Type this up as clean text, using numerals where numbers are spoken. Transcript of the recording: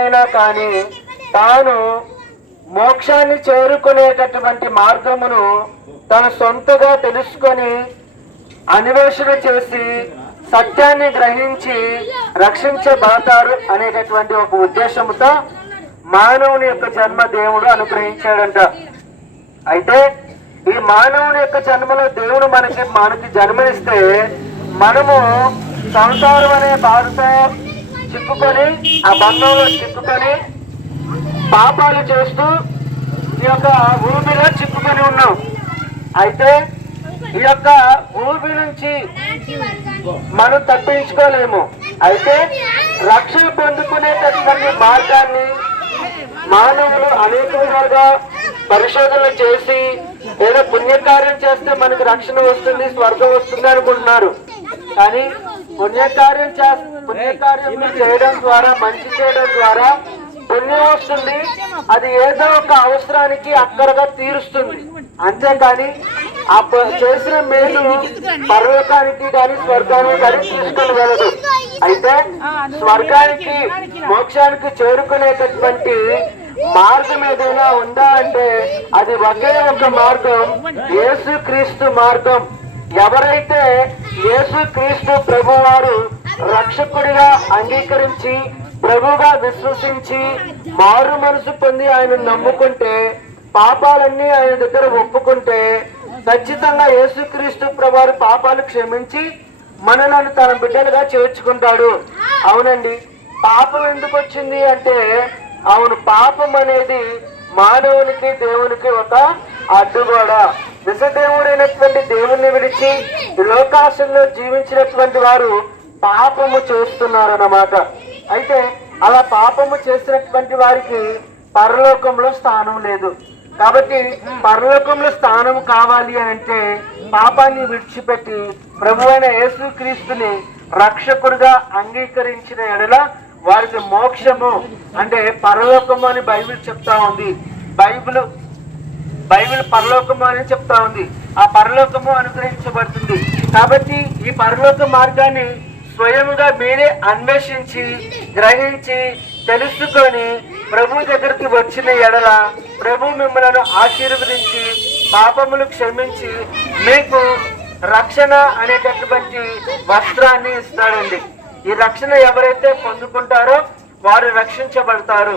అయినా కానీ తాను మోక్షాన్ని చేరుకునేటటువంటి మార్గమును తన సొంతగా తెలుసుకొని అన్వేషణ చేసి సత్యాన్ని గ్రహించి రక్షించబడతారు అనేటటువంటి ఒక ఉద్దేశంతో మానవుని యొక్క జన్మ దేవుడు అనుగ్రహించాడంట. అయితే ఈ మానవుని యొక్క జన్మలో దేవుడు మనకి జన్మనిస్తే మనము సంసారం అనే బాధతో చిక్కుకొని ఆ బంధంలో చిక్కుకొని పాపాలు చేస్తూ ఈ యొక్క ఊబిలో చిక్కుకొని ఉన్నాం. అయితే ఈ యొక్క ఊబి నుంచి మనం తప్పించుకోలేము. అయితే రక్షణ పొందుకునేటటువంటి మార్గాన్ని మానవులు అనేక విధాలుగా పరిశోధనలు చేసి ఏదో పుణ్యకార్యం చేస్తే మనకు రక్షణ వస్తుంది, స్వర్గం వస్తుంది అనుకుంటున్నారు. కానీ పుణ్యకార్యం చేయడం ద్వారా, మంచి చేయడం ద్వారా పుణ్యం వస్తుంది. అది ఏదో ఒక అవసరానికి అక్కడగా తీరుస్తుంది. అంతేకాని ఆ చేసిన మేలు పరలోకానికి కానీ స్వర్గానికి కానీ తీసుకొని వెళ్ళదు. అయితే స్వర్గానికి మోక్షానికి చేరుకునేటటువంటి మార్గం ఏదైనా ఉందా అంటే అది ఒకే ఒక మార్గం, యేసుక్రీస్తు మార్గం. ఎవరైతే యేసుక్రీస్తు ప్రభువారు రక్షకుడిగా అంగీకరించి ప్రభుగా విశ్వసించి మారు మనసు పొంది ఆయన నమ్ముకుంటే, పాపాలన్నీ ఆయన దగ్గర ఒప్పుకుంటే ఖచ్చితంగా యేసుక్రీస్తు ప్రభువారు పాపాలు క్షమించి మనలను తన బిడ్డలుగా చేర్చుకుంటాడు. అవునండి, పాపం ఎందుకు వచ్చింది అంటే, అవును, పాపం అనేది మానవునికి దేవునికి ఒక అడ్డుగోడ. నిజదేవుడైనటువంటి దేవుణ్ణి విడిచి లోకాశంలో జీవించినటువంటి వారు పాపము చేస్తున్నారు అన్నమాట. అయితే అలా పాపము చేసినటువంటి వారికి పరలోకంలో స్థానం లేదు. కాబట్టి పరలోకంలో స్థానం కావాలి అని అంటే పాపాన్ని విడిచిపెట్టి ప్రభువైన యేసుక్రీస్తుని రక్షకుడిగా అంగీకరించిన ఎడల వారికి మోక్షము అంటే పరలోకము అని బైబిల్ చెప్తా ఉంది. బైబిల్ పరలోకము అని చెప్తా ఉంది. ఆ పరలోకము అనుగ్రహించబడుతుంది. కాబట్టి ఈ పరలోక మార్గాన్ని స్వయముగా మీరే అన్వేషించి గ్రహించి తెలుసుకొని ప్రభు దగ్గరికి వచ్చిన ఎడల ప్రభు మిమ్మల్ని ఆశీర్వదించి పాపములు క్షమించి మీకు రక్షణ అనేటటువంటి వస్త్రాన్ని ఇస్తాడండి. ఈ రక్షణ ఎవరైతే పొందుకుంటారో వారు రక్షించబడతారు.